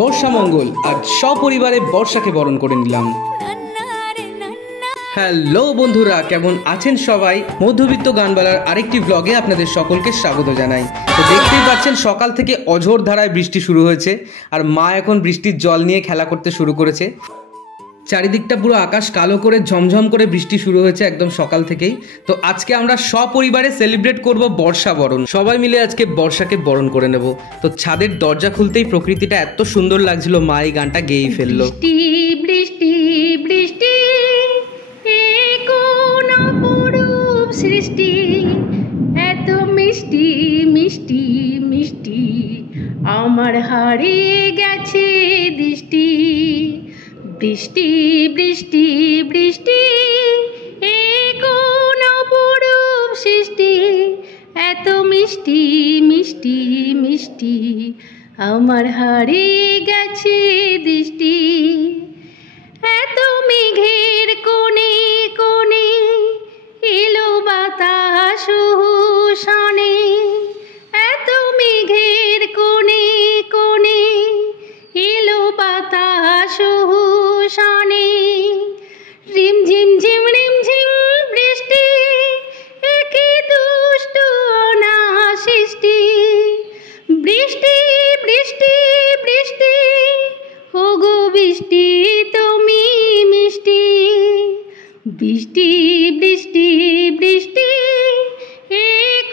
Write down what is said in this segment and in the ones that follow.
বর্ষা মঙ্গল আজ সপরিবারে বর্ষাকে বরণ করে নিলাম। হ্যালো বন্ধুরা, কেমন আছেন সবাই? মধ্যবিত্ত গানবালার আরেকটি ব্লগে আপনাদের সকলকে স্বাগত জানাই। তো দেখতেই পাচ্ছেন সকাল থেকে অঝোর ধারায় বৃষ্টি শুরু হয়েছে, আর মা এখন বৃষ্টির জল নিয়ে খেলা করতে শুরু করেছে। চারিদিকটা পুরো আকাশ কালো করে ঝমঝম করে বৃষ্টি শুরু হয়েছে একদম সকাল থেকেই। তো আজকে আমরা সপরিবারে সেলিব্রেট করব বর্ষা বরণ। সবাই মিলে আজকে বর্ষাকে বরণ করে নেব। তো ছাদের দরজা খুলতেই প্রকৃতিটা এত সুন্দর লাগছিল, মা এই গানটা গেয়েই ফেললো। বৃষ্টি বৃষ্টি কোন অপরূপ সৃষ্টি, এত মিষ্টি মিষ্টি মিষ্টি, আমার হারিয়ে গেছে দৃষ্টি। বৃষ্টি বৃষ্টি বৃষ্টি কোন অপরূপ সৃষ্টি, এত মিষ্টি মিষ্টি মিষ্টি, আমার হারিয়ে গেছে দৃষ্টি। এত মেঘের কোণে কোণে এলো বাতাস শনে, এত মেঘের কোণে কোণে এলো বাতাস শনে। রিমঝিম ঝিম রিমঝিম বৃষ্টি, একি দুষ্ট অনাসৃষ্টি। বৃষ্টি বৃষ্টি বৃষ্টি ওগো বৃষ্টি তুমি মিষ্টি। বৃষ্টি বৃষ্টি বৃষ্টি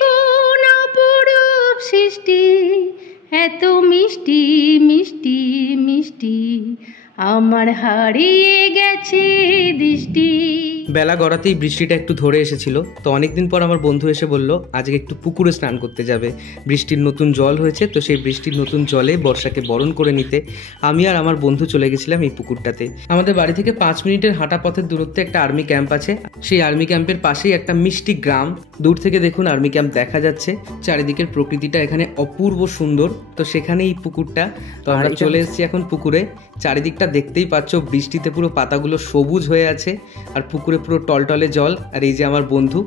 কোন অপরূপ সৃষ্টি, এত মিষ্টি মিষ্টি মিষ্টি, আমার হারিয়ে গেছে দৃষ্টি। বেলা গড়াতেই বৃষ্টিটা একটু ধরে এসেছিল। তো অনেকদিন পর আমার বন্ধু এসে বলল আজকে একটু পুকুরে স্নান করতে যাবে, বৃষ্টির নতুন জল হয়েছে। তো সেই বৃষ্টির নতুন জলে বর্ষাকে বরণ করে নিতে আমি আর আমার বন্ধু চলে গেছিলাম এই পুকুরটাতে। আমাদের বাড়ি থেকে 5 মিনিটের হাঁটা পথের দূরত্বে একটা আর্মি ক্যাম্প আছে। সেই আর্মি ক্যাম্পের পাশেই একটা মিষ্টি গ্রাম। দূর থেকে দেখুন আর্মি ক্যাম্প দেখা যাচ্ছে। চারিদিকের প্রকৃতিটা এখানে অপূর্ব সুন্দর। তো সেখানে এই পুকুরটা। তো আমরা চলে এসেছি এখন পুকুরে। চারিদিকটা দেখতেই পাচ্ছ, বৃষ্টিতে পুরো পাতাগুলো সবুজ হয়ে আছে, আর পুকুরে পুরো টলটলে জল। আর এই যে আমার বন্ধু,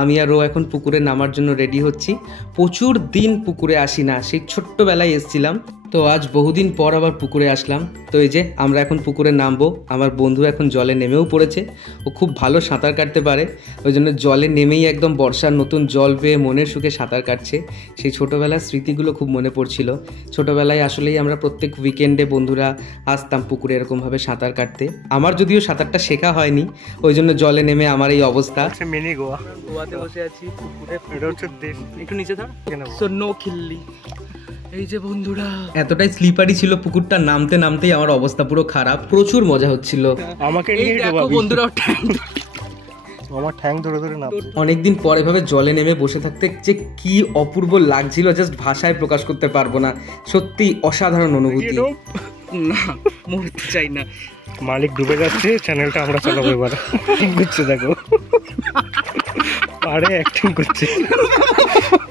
আমি আর ও এখন পুকুরে নামার জন্য রেডি হচ্ছি। প্রচুর দিন পুকুরে আসি না, সেই ছোট্টবেলায় এসেছিলাম। তো আজ বহুদিন পর আবার পুকুরে আসলাম। তো এই যে আমরা এখন পুকুরে নামবো। আমার বন্ধু এখন জলে নেমেও পড়েছে। ও খুব ভালো সাঁতার কাটতে পারে, ওই জন্য জলে নেমেই একদম বর্ষার নতুন জল পেয়ে মনের সুখে সাঁতার কাটছে। সেই ছোটোবেলার স্মৃতিগুলো খুব মনে পড়ছিল। ছোটোবেলায় আসলেই আমরা প্রত্যেক উইকেন্ডে বন্ধুরা আসতাম পুকুরে এরকমভাবে সাঁতার কাটতে। আমার যদিও সাঁতারটা শেখা হয়নি, ওই জন্য জলে নেমে আমার এই অবস্থা। মিনি গোয়াতে বসে আছি পুকুরে। এটা হচ্ছে দেশ। একটু নিচে থাক, নো খিল্লি। এই যে বন্ধুরা, এতটাই স্লিপারি ছিল পুকুরটা, নামতে নামতেই আমার অবস্থা পুরো খারাপ। প্রচুর মজা হচ্ছিল। আমাকে নিয়ে দেখো বন্ধুরা, আমার ঠ্যাং ধরে ধরে নামছে। অনেকদিন পর এভাবে জলে নেমে বসে থাকতে যে কি অপূর্ব লাগছিল, জাস্ট ভাষায় প্রকাশ করতে পারবো না। সত্যি অসাধারণ অনুভূতি। না, মরতে চাই না। মালিক ডুবে যাচ্ছে, চ্যানেলটা আমরা চালাবো এবার। ঘুরছে দেখো, আরে অ্যাক্টিং করছে।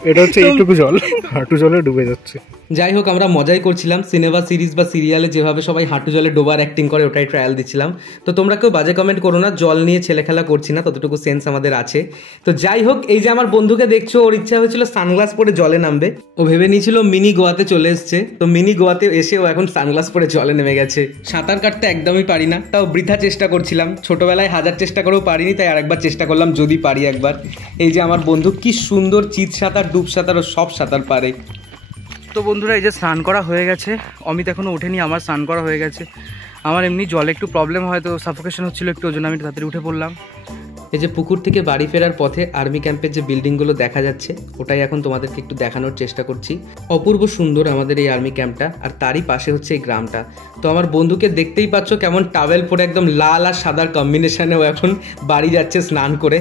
এটা হচ্ছে এইটুকু জল, হাঁটু জলে ডুবে যাচ্ছে। যাই হোক, আমরা মজাই করছিলাম। সিনেমা সিরিজ বা সিরিয়ালে যেভাবে সবাই হাঁটু জলে ডোবার অ্যাক্টিং করে, ওটাই ট্রায়াল দিচ্ছিলাম। তো তোমরা কেউ বাজে কমেন্ট করো না, জল নিয়ে ছেলে খেলা করছি না, ততটুকু সেন্স আমাদের আছে। তো যাই হোক, এই যে আমার বন্ধুকে দেখছো, ওর ইচ্ছা হয়েছিল সানগ্লাস পরে জলে নামবে। ও ভেবে নিয়েছিল মিনি গোয়াতে চলে এসছে। তো মিনি গোয়াতে এসে ও এখন সানগ্লাস পরে জলে নেমে গেছে। সাঁতার কাটতে একদমই পারি না, তাও বৃথা চেষ্টা করছিলাম। ছোটবেলায় 1000 চেষ্টা করেও পারিনি, তাই আরেকবার চেষ্টা করলাম, যদি পারি একবার। এই যে আমার বন্ধু কি সুন্দর চিৎ সাঁতার, ডুব সাঁতার ও সব সাঁতার পারে। তো বন্ধুরা, এই যে স্নান করা হয়ে গেছে। অমিত এখনো ওঠেনি, আমার স্নান করা হয়ে গেছে। আমার এমনি জলে একটু প্রবলেম হয়, তো সাফোকেশন হচ্ছিল একটু, ওই জন্য আমি তাড়াতাড়ি উঠে পড়লাম। এই যে পুকুর থেকে বাড়ি ফেরার পথে আর্মি ক্যাম্পের যে বিল্ডিংগুলো দেখা যাচ্ছে, ওটাই এখন তোমাদেরকে একটু দেখানোর চেষ্টা করছি। অপূর্ব সুন্দর আমাদের এই আর্মি ক্যাম্পটা, আর তারই পাশে হচ্ছে এই গ্রামটা। তো আমার বন্ধুকে দেখতেই পাচ্ছ কেমন টাওয়েল পরে একদম লাল আর সাদার কম্বিনেশনেও এখন বাড়ি যাচ্ছে স্নান করে।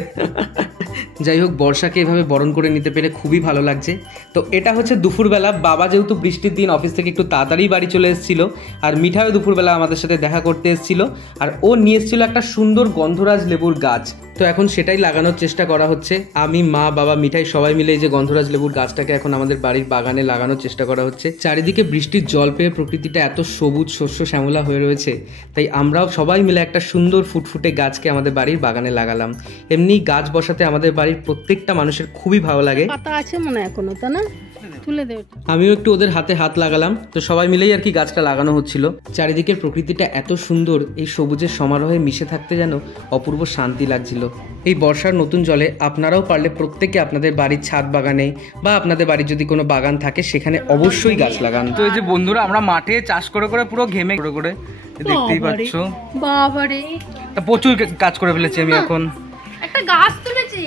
যাই হোক, বর্ষাকে এভাবে বরণ করে নিতে পেরে খুবই ভালো লাগছে। তো এটা হচ্ছে দুপুরবেলা। বাবা যেহেতু বৃষ্টির দিন অফিস থেকে একটু তাড়াতাড়ি বাড়ি চলে এসেছিলো, আর মিঠাইও দুপুরবেলা আমাদের সাথে দেখা করতে এসেছিলো, আর ও নিয়ে এসেছিলো একটা সুন্দর গন্ধরাজ লেবুর গাছ। তো এখন সেটাই লাগানোর চেষ্টা করা হচ্ছে। আমি, মা, বাবা, মিঠাই সবাই মিলে এই যে গন্ধরাজ লেবুর গাছটাকে এখন আমাদের বাড়ির বাগানে লাগানোর চেষ্টা করা হচ্ছে। চারিদিকে বৃষ্টির জল পেয়ে প্রকৃতিটা এত সবুজ শস্য শ্যামলা হয়ে রয়েছে, তাই আমরাও সবাই মিলে একটা সুন্দর ফুটফুটে গাছকে আমাদের বাড়ির বাগানে লাগালাম। এমনি গাছ বসাতে আমাদের বাড়ির প্রত্যেকটা মানুষের খুবই ভালো লাগে। পাতা আছে মনে হয় এখনো, তা না? তুলে দে। আমিও একটু ওদের হাতে হাত লাগালাম। তো সবাই মিলেই আর কি গাছটা লাগানো হচ্ছিল। চারিদিকের প্রকৃতিটা এত সুন্দর, এই সবুজের সমারোহে মিশে থাকতে যেন অপূর্ব শান্তি লাগছিল। এই বর্ষার নতুন জলে আপনারাও পারলে প্রত্যেকে আপনাদের বাড়ির ছাদ বাগানে বা আপনাদের বাড়ির যদি কোনো বাগান থাকে সেখানে অবশ্যই গাছ লাগান। তো এই যে বন্ধুরা আমরা মাঠে চাষ করে করে পুরো ঘেমে করে দেখতেই পাচ্ছ, বাবারে তা প্রচুর কাজ করে ফেলেছি আমি এখন। একটা গাছ তুলেছে।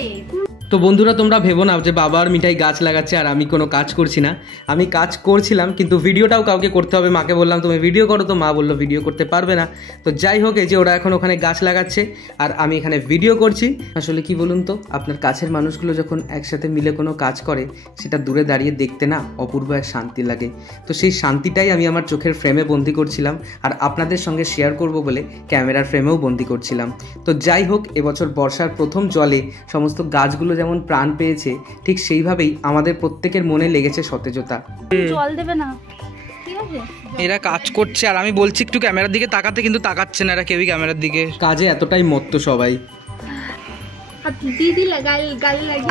তো বন্ধুরা তোমরা ভেবো না যে বাবা আর মিঠাই গাছ লাগাচ্ছে আর আমি কোনো কাজ করছি না। আমি কাজ করছিলাম, কিন্তু ভিডিওটাও কাউকে করতে হবে। মাকে বললাম তুমি ভিডিও করো, তো মা বললো ভিডিও করতে পারবে না। তো যাই হোক, এই যে ওরা এখন ওখানে গাছ লাগাচ্ছে আর আমি এখানে ভিডিও করছি। আসলে কি বলুন তো, আপনার কাছের মানুষগুলো যখন একসাথে মিলে কোনো কাজ করে সেটা দূরে দাঁড়িয়ে দেখতে না অপূর্ব এক শান্তি লাগে। তো সেই শান্তিটাই আমি আমার চোখের ফ্রেমে বন্দি করছিলাম আর আপনাদের সঙ্গে শেয়ার করব বলে ক্যামেরার ফ্রেমেও বন্দি করছিলাম। তো যাই হোক, এবছর বর্ষার প্রথম জলে সমস্ত গাছগুলো যেমন প্রাণ পেয়েছে, ঠিক সেইভাবেই আমাদের প্রত্যেকের মনে লেগেছে সতেজতা। জল দেবে না, ঠিক আছে? এরা কাজ করছে আর আমি বলছি একটু ক্যামেরার দিকে তাকাতে, কিন্তু তাকাচ্ছে না এরা কেউই ক্যামেরার দিকে। কাজে এতটাই মত্ত সবাই। দিদি গাল লাগে।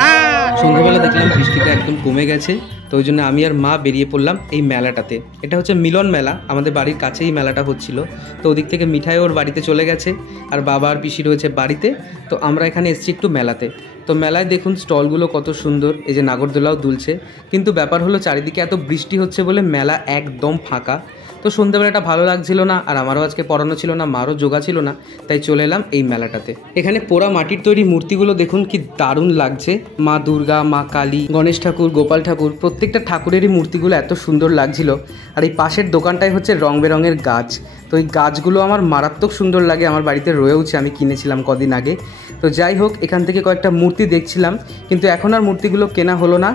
সন্ধ্যাবেলা দেখলাম বৃষ্টিটা একদম কমে গেছে, তো ওই জন্য আমি আর মা বেরিয়ে পড়লাম এই মেলাটাতে। এটা হচ্ছে মিলন মেলা, আমাদের বাড়ির কাছেই মেলাটা হচ্ছিল। তো ওদিক থেকে মিঠাই ওর বাড়িতে চলে গেছে আর বাবা আর পিসি রয়েছে বাড়িতে। তো আমরা এখানে এসেছি একটু মেলাতে। তো মেলায় দেখুন স্টলগুলো কত সুন্দর, এই যে নাগরদোলাও দুলছে। কিন্তু ব্যাপার হলো চারিদিকে এত বৃষ্টি হচ্ছে বলে মেলা একদম ফাঁকা। তো সন্ধ্যাবেলাটা ভালো লাগছিল না, আর আমারও আজকে পড়ানো ছিল না, মারও যোগা ছিল না, তাই চলে এলাম এই মেলাটাতে। এখানে পোড়া মাটির তৈরি মূর্তিগুলো দেখুন কি দারুণ লাগছে। মা দুর্গা, মা কালী, গণেশ ঠাকুর, গোপাল ঠাকুর, প্রত্যেকটা ঠাকুরেরই মূর্তিগুলো এত সুন্দর লাগছিল। আর এই পাশের দোকানটাই হচ্ছে রং বেরঙের গাছ। তো এই গাছগুলো আমার মারাত্মক সুন্দর লাগে, আমার বাড়িতে রয়েওছে, আমি কিনেছিলাম কদিন আগে। তো যাই হোক, এখান থেকে কয়েকটা মূর্তি দেখছিলাম, কিন্তু এখন আর মূর্তিগুলো কেনা হলো না।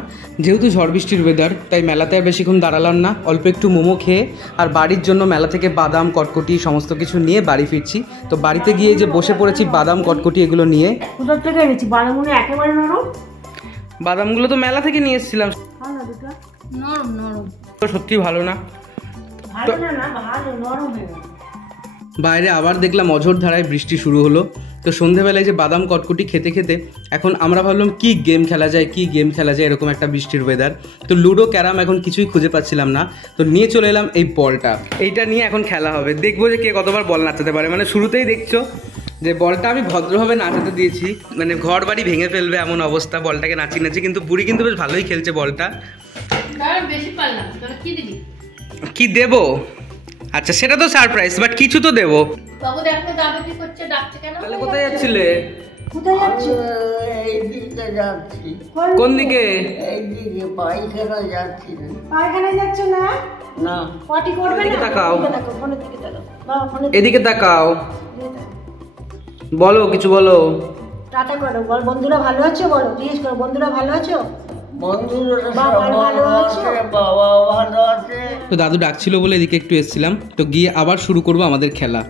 যেহেতু ঝড় বৃষ্টির ওয়েদার, তাই মেলাতে আর বেশিক্ষণ দাঁড়ালাম না। অল্প একটু মোমো খেয়ে আর বাড়ির জন্য মেলা থেকে বাদাম, কটকটি সমস্ত কিছু নিয়ে বাড়ি ফিরছি। তো বাড়িতে গিয়ে যে বসে পড়েছি বাদাম, কটকটি এগুলো নিয়ে। কোথার থেকে এনেছি? বাদামগুলো একেবারে নরম। বাদামগুলো তো মেলা থেকে নিয়ে এসেছিলাম। নরম নরম, সত্যি ভালো না। ভালো না, ভালো নরম হয়ে গেছে। বাইরে আবার দেখলাম অঝোর ধারায় বৃষ্টি শুরু হলো। তো সন্ধেবেলায় যে বাদাম কটকটি খেতে খেতে এখন আমরা ভাবলাম কি গেম খেলা যায়, কি গেম খেলা যায় এরকম একটা বৃষ্টির ওয়েদার। তো লুডো, ক্যারাম এখন কিছুই খুঁজে পাচ্ছিলাম না, তো নিয়ে চলে এলাম এই বলটা। এইটা নিয়ে এখন খেলা হবে, দেখবো যে কে কতবার বল নাচাতে পারে। মানে শুরুতেই দেখছো যে বলটা আমি ভদ্রভাবে নাচাতে দিয়েছি, মানে ঘর বাড়ি ভেঙে ফেলবে এমন অবস্থা, বলটাকে নাচিয়ে নাচিয়ে। কিন্তু বুড়ি কিন্তু বেশ ভালোই খেলছে বলটা। বেশি পারলাম, কি দিবি? কি দেবো? আচ্ছা সেটা তো সারপ্রাইজ, বাট কিছু তো দেবো। বাবু দেখো দাদু কি করছে, ডাকছে কেন? তাহলে কোথায় যাচ্ছিলে? কোথায় যাচ্ছি? এইদিকে যাচ্ছি। কোন দিকে? এইদিকে পায়খানা যাচ্ছি না। পায়খানায় যাচ্ছ না? না, পটি করবে এদিকে না? তাকাও। দেখো, ফোনের দিকে তাকাও। বাবা ফোনের এদিকে তাকাও, বলো কিছু বলো। টাটা করো, বল বন্ধুরা ভালো আছো, বলো জিজ্ঞেস করো বন্ধুরা ভালো আছো? বন্ধুরা বাবা সব ভালো ভালো আছে? আছে, বাবা ভালো আছে। তো দাদু ডাকছিল বলে এদিকে একটু এসেছিলাম। তো গিয়ে আবার শুরু করবো আমাদের খেলা।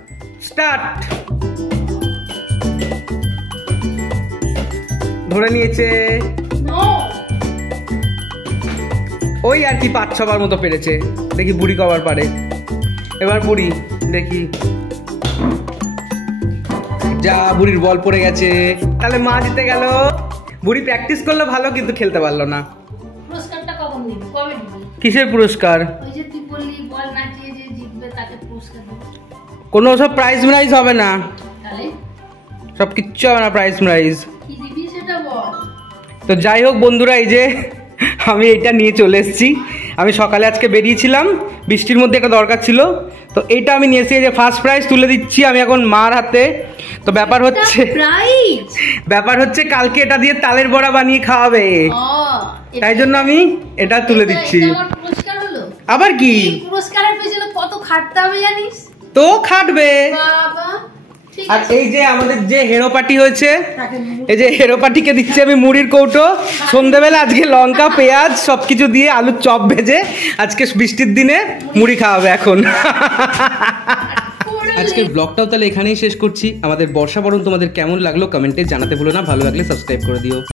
স্টার্ট। ধরে নিয়েছে, ওই আর কি 5-6বার মতো পেরেছে। দেখি বুড়ি কবার পারে। এবার বুড়ি দেখি, যা বুড়ির বল পড়ে গেছে, তাহলে মা জিতে গেল। বুড়ি প্র্যাকটিস করলে ভালো, কিন্তু খেলতে পারলো না। পুরস্কারটা কখন দিবি, কবে দিবি? কিসের পুরস্কার? ওই যে তুই বললি বল নাচিয়ে যে জিতবে তাকে পুরস্কার দেবো। কোনো সব প্রাইজ ম্রাইজ হবে না, তাহলে সব কিচ্ছু হবে না প্রাইজ ম্রাইজ। কি দিবি সেটা বল। তো যাই হোক বন্ধুরা, এই যে আমি এটা নিয়ে চলে এসেছি। আমি সকালে আজকে বেরিয়েছিলাম, বৃষ্টির মধ্যে এটা দরকার ছিল, তো এইটা আমি নিয়ে এসেছি। এই যে ফার্স্ট প্রাইজ তুলে দিচ্ছি আমি এখন মার হাতে। তো ব্যাপার হচ্ছে কালকে এটা দিয়ে তালের বড়া বানিয়ে খাওয়াবে, তাই জন্য আমি এটা তুলে দিচ্ছি। পুরস্কার হলো আবার কি? পুরস্কারের পেছনে কত খাটতে হবে জানিস তো খাটবে। বাবা। আর এই যে আমাদের যে হেরো পার্টি হয়েছে, এই যে হেরো পার্টিকে দিচ্ছি আমি মুড়ির কৌটো। সন্ধ্যাবেলা আজকে লঙ্কা, পেঁয়াজ সবকিছু দিয়ে আলুর চপ ভেজে আজকে বৃষ্টির দিনে মুড়ি খাওয়াবে এখন। আজকের ব্লগটাও তাহলে এখানেই শেষ করছি। আমাদের বর্ষা বরণ তোমাদের কেমন লাগলো কমেন্টে জানাতে ভুলো না, ভালো লাগলে সাবস্ক্রাইব করে দিও।